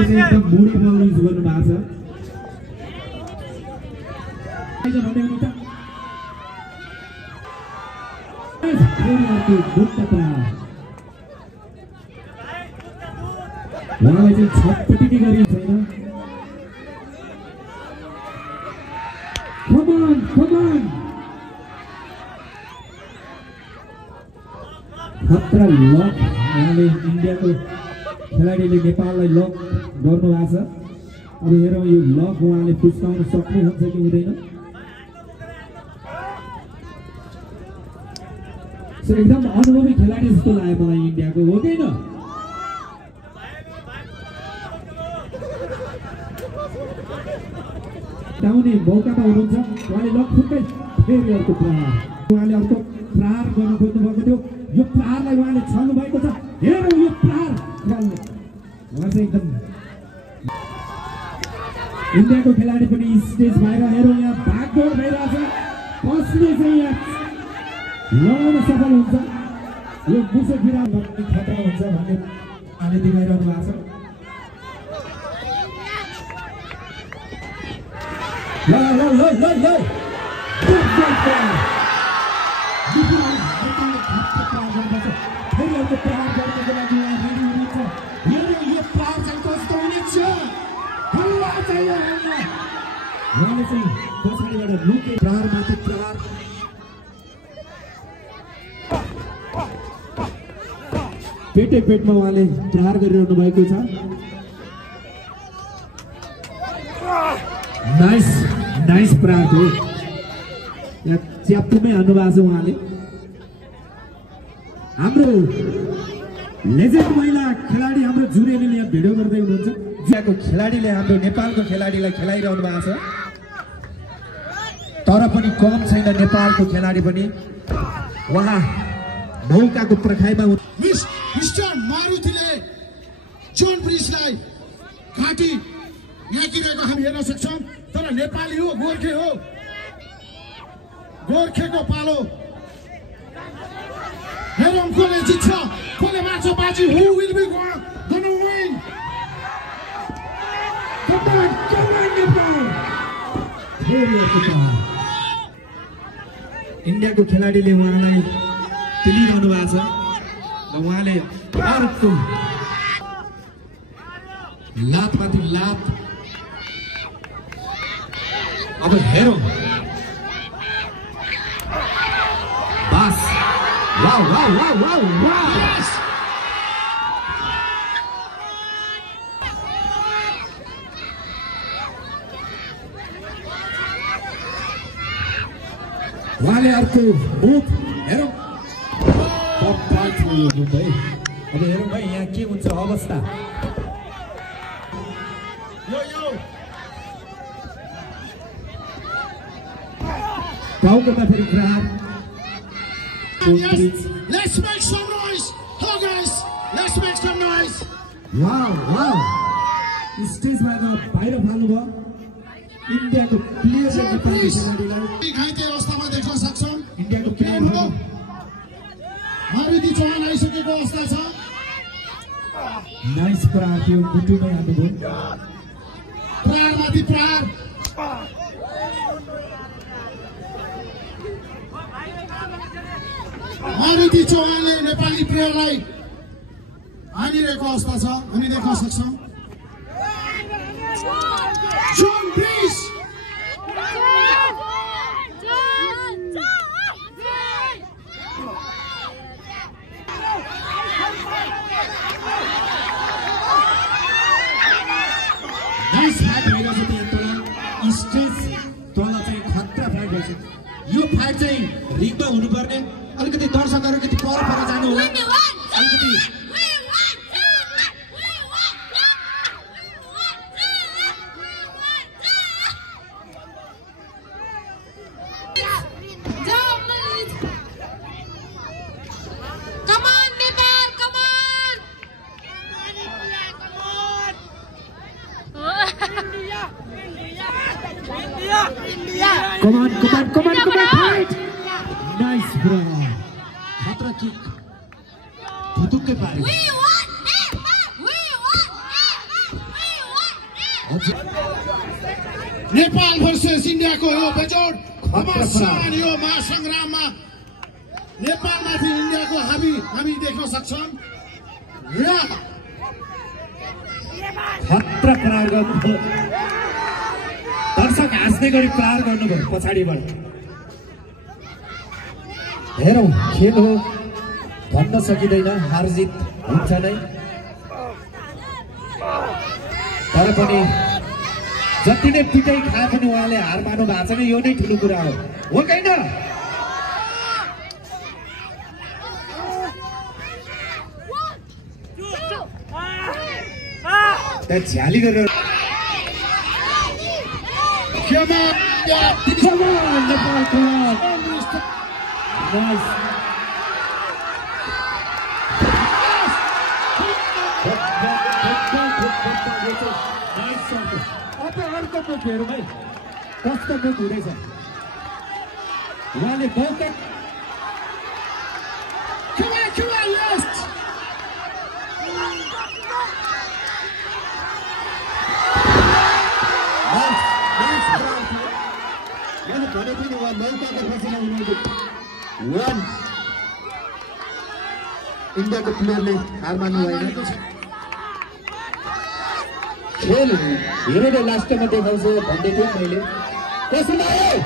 उहाँले चाहिँ एकदम मुडी बल युज गर्नु भएको छ भन्दै हुनुहुन्छ उहाँलाई चाहिँ छटपट्टि गरिएको छैन खतरा लक उहाँले इन्डियाको खेलाडीले नेपाललाई लक गर्नु भएको छ अब हेरौँ यो लक उहाँले पुस्काउन सक्नुहुन्छ कि हुँदैन एकदम अनुभवी खेलाडी जस्तो लाग्यो मलाई इन्डियाको हो कि होइन दाउने मौकामा हुनुहुन्छ उहाँले लक फुक्कै फेरि अर्को प्रहार उहाँले अर्को प्रहार गर्न खोज्नु भएको थियो यो प्रहारलाई उहाँले छल्नु भएको छ हेरौँ यो प्रहार उहाँ चाहिँ एकदम इन्डियाको खेलाडी पनि स्टेज बाहिर हेरौँ यहाँ भागदौड भइरहेछ कसले चाहिँ यहाँ लगाउन सफल हुन्छ यो मुसो बिराम भन्ने खतरा हुन्छ भन्ने उहाँले देखाइरहनु भएको छ ल पेटै पेटमा उहाँले प्रहार गरिरहनु भएको छ नाइस प्रहार थियो यहाँ च्याप्पुमै हान्नु भएको छ उहाँले हाम्रो लेजेन्ड महिला खेलाडी हाम्रो जुरेलीले यहाँ भिडियो गर्दै हुनुहुन्छ जियाको खेलाडीले हाम्रो नेपालको खेलाडीलाई खेलाइरहनु भएको छ तर पनि कम छैन नेपालको खेलाडी पनि उहाँ मौकाको पर्खाइमा मिस्टर मारुतिले जोन ब्रिजलाई घाँटी याकिरहेको हामी हेर्न सक्छौँ तर नेपाली हो गोर्खे हो गोर्खेको पालो हेरौँ कसले जित्छ कसले मार्छ बाजी who will be gonna win come on Nepal इन्डियाको खेलाडीले उहाँलाई पिलिरहनु भएको छ र उहाँले अर्को लातमाथि लात अब हेरौँ बस wow wow wow wow wow उहाँले अर्को मुभ हेरौँ मुम्बई अब हेरौँ भाइ यहाँ के हुन्छ अवस्था टाउकोमा फेरि प्रहार Let's make some noise. Oh guys, let's make some noise. Wow. स्टेजमा बाहिर फाल्नुभयो इन्डियाको प्लेयरले नेपाली खेलाडीलाई घाइते अवस्थामा देख्न सक्छौँ इन्डियाको प्लेयर हो मारुति चौहान आइसकेको अवस्था छ नाइस प्रहार थियो मुटुमै हान्नुभयो प्रहारमाथि प्रहार मारुति चौहानले नेपाली प्लेयरलाई हानिरहेको अवस्था छ हामी देख्न सक्छौँ जोन ब्रिज नाइस फाइट भइरहेको छ त्यहाँ तल स्टेज तल चाहिँ खतरा फाइट भइरहेछ यो फाइट चाहिँ रिङमा हुनुपर्ने अलिकति दर्शकहरू अलिकति पर जानु होला अलिकति Come on, fight! Nice, bro. Khatra kick. Dhudukke pari. We want Nepal! Nepal versus इन्डियाको यो बेजोड घमासान यो महासंग्राममा नेपालमाथि इन्डियाको हामी देख्न सक्छौँ र खतरा प्रहार गर्नुभयो दर्शक हाँस्ने गरी प्रहार गर्नुभयो पछाडिबाट हेरौँ खेल हो भन्न सकिँदैन हार जित हुन्छ नै तर पनि जति नै पिटाइ खाए पनि उहाँले हार मान्नु भएको छ नि यो नै ठुलो कुरा हो होइन झ्याली गरेर अर्को मुख हेरौँ है कस्तो मुख हुँदैछ उहाँले मौका भने पनि उहाँ मौकाको फसिला उनीहरूको इन्डियाको प्लेयरले हार मान्नु भएन खेल हेरेर लास्टमा देखाउँछ भन्दै थिएँ मैले कसैलाई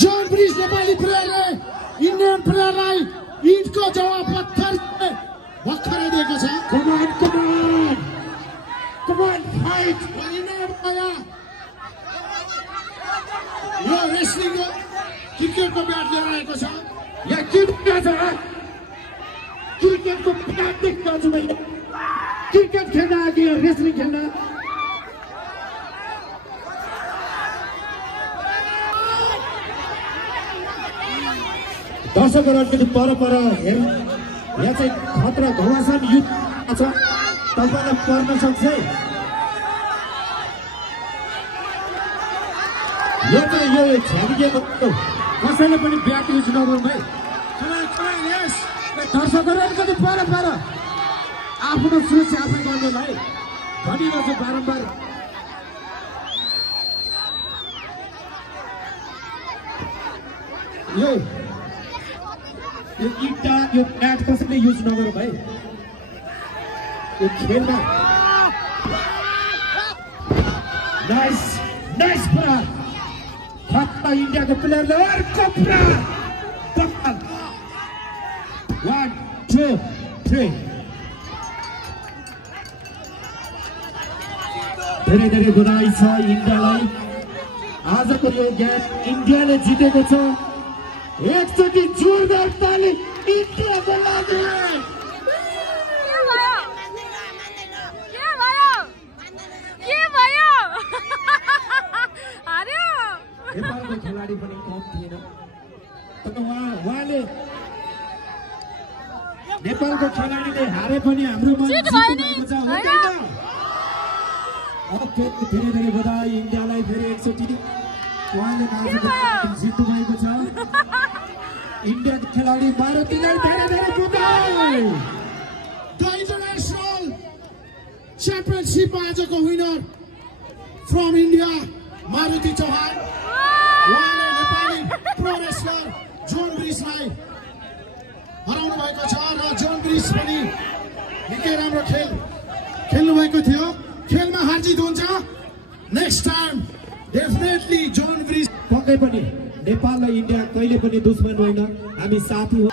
जोन ब्रिज नेपाली प्लेयरले इन्डियन प्लेयरलाई इटको जवाब पत्थर भर्खरै दिएको छ कमान फाइट यो रेस्लिङको क्रिकेटको ब्याट लिएर आएको छ यहाँ क्रिकेटको ब्याट देख्न छु मैले क्रिकेट खेल्न आएको रेस्लिङ खेल्न दर्शकहरू अलिकति पर हेर यहाँ चाहिँ खतरा घमासान युद्ध छ तपाईँलाई पर्न सक्छ यो चाहिँ यो छ्यालिएको कसैले पनि ब्याट युज नगरौँ है दर्शकहरू अलिकति पर आफ्नो सुरक्षा आफै गर्नुलाई भनिरहेको बारम्बार यो इट्टा यो ब्याट कसैले युज नगरौँ भाइ यो खेलमा नाइस प्रहार खतरा इन्डियाको प्लेयरले अर्को प्रहार 1 2 3 धेरै बधाई छ इन्डियालाई आजको यो गेम इन्डियाले जितेको छ एकचोटि जोरदार ताली इन्डियाको लागि नेपालको खेलाडी पनि कम थिएन तर उहाँले नेपालको खेलाडीले हारे पनि हाम्रो धेरै बधाई इन्डियालाई फेरि एकचोटि उहाँले जित्नु भएको छ इन्डियाको खेलाडी मारुतिलाई धेरै बधाई द इन्टरनेसनल च्याम्पियनसिप आजको winner from India Maruti Chauhan उहाँले नेपाली प्रो रेसलर जोन ब्रिजलाई हराउनु भएको छ र जोन ब्रिज पनि निकै राम्रो खेल्नु भएको थियो खेलमा हार जित हुन्छ next time definitely John bridge पक्कै पनि नेपाल र इन्डिया कहिले पनि दुश्मन होइन हामी साथी हो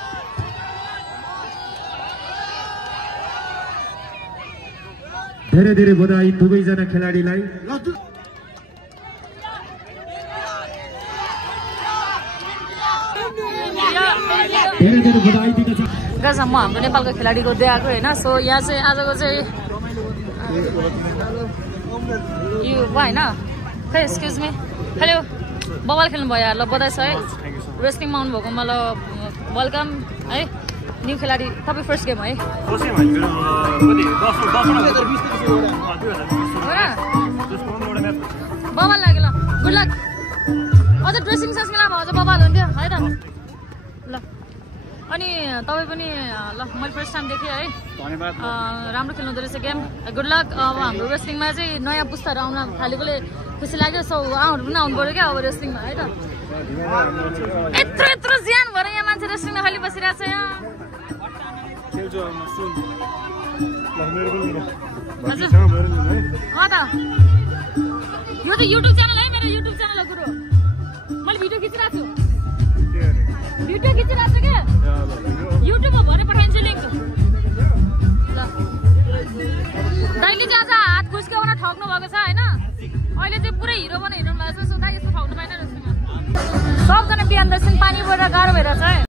धेरै बधाई दुवैजना खेलाडीलाई धेरै बधाई दिन छ गाइस म हाम्रो नेपालको खेलाडी गर्दै आएको हैन सो यहाँ चाहिँ आजको चाहिँ यो हैन खै एक्सक्युज मी हेलो बबाल खेल्नु भयो ल बधाई छ है रेस्लिङमा आउनु भएको मलाई वेलकम है न्यू खेलाडी तपाईँ फर्स्ट गेम है बबाल लाग्यो ल गुड लक। अझ ड्रेसिङ सेन्स मिलाएको अझ बबाल हुन्थ्यो है त। ल अनि तपाईँ पनि ल मैले फर्स्ट टाइम देखेँ है, राम्रो खेल्नुहुँदो रहेछ गेम। Good lock. अब हाम्रो रेस्लिङमा चाहिँ नयाँ पुस्ताहरू आउन थालेकोले खुसी लाग्यो। सो उहाँहरू पनि आउनु पऱ्यो क्या अब रेस्लिङमा है त। यत्रो ज्यान भएर यहाँ मान्छे रेस्लिङमा खालि बसिरहेको छ यहाँ। त यो त युट्युब च्यानल है, मेरो युट्युब च्यानल हो गुरु। मैले भिडियो खिचिरहेको छु क्या युट्युबमा भरे पठाइदिन्छु लिङ्क। ल दाइले चाहिँ आज हात खुस्काउन ठग्नु भएको छ होइन, अहिले चाहिँ पुरै हिरो बनाइ हिँड्नु भएको छ। सो दाइ यस्तो ठग्नु पाएन। सबजना बिहान दर्शन पानी भएर गाह्रो भइरहेछ है।